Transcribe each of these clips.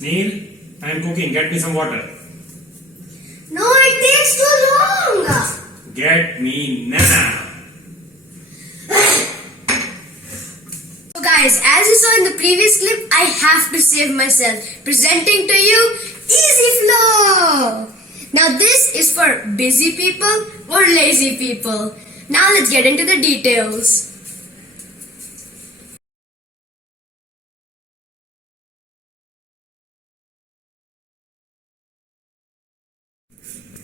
Neil, I am cooking. Get me some water. No, it takes too long. Get me now. So guys, as you saw in the previous clip, I have to save myself. Presenting to you, Easy Flow. Now this is for busy people or lazy people. Now let's get into the details.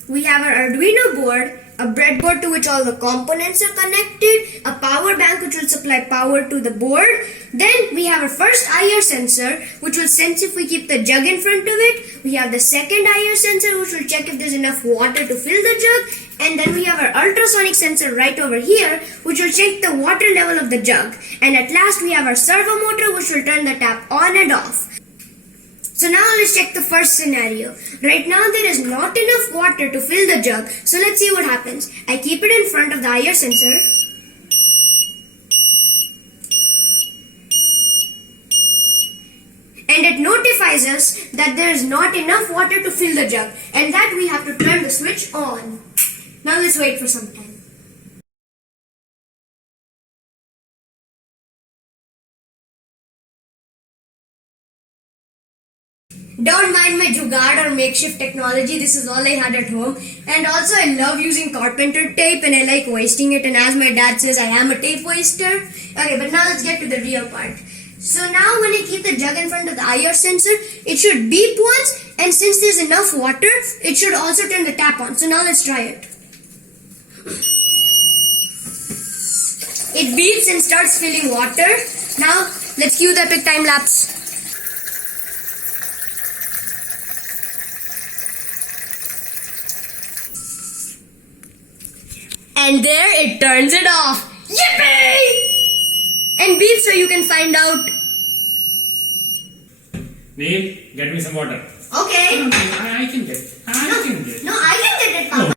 We have our Arduino board, a breadboard to which all the components are connected, a power bank which will supply power to the board. Then we have our first IR sensor which will sense if we keep the jug in front of it. We have the second IR sensor which will check if there's enough water to fill the jug. And then we have our ultrasonic sensor right over here which will check the water level of the jug. And at last we have our servo motor which will turn the tap on and off. So now let's check the first scenario. Right now there is not enough water to fill the jug. So let's see what happens. I keep it in front of the IR sensor. And it notifies us that there is not enough water to fill the jug. And that we have to turn the switch on. Now let's wait for some time. Don't mind my jugaad or makeshift technology, this is all I had at home. And also I love using carpenter tape and I like wasting it, and as my dad says, I am a tape waster. Okay, but now let's get to the real part. So now when I keep the jug in front of the IR sensor, it should beep once, and since there's enough water, it should also turn the tap on. So now let's try it. It beeps and starts filling water. Now let's cue the epic time lapse. And there it turns it off. Yippee! And beep so you can find out. Neil, get me some water. Okay. No, I can get it. I can get it. No, I can get it, Papa.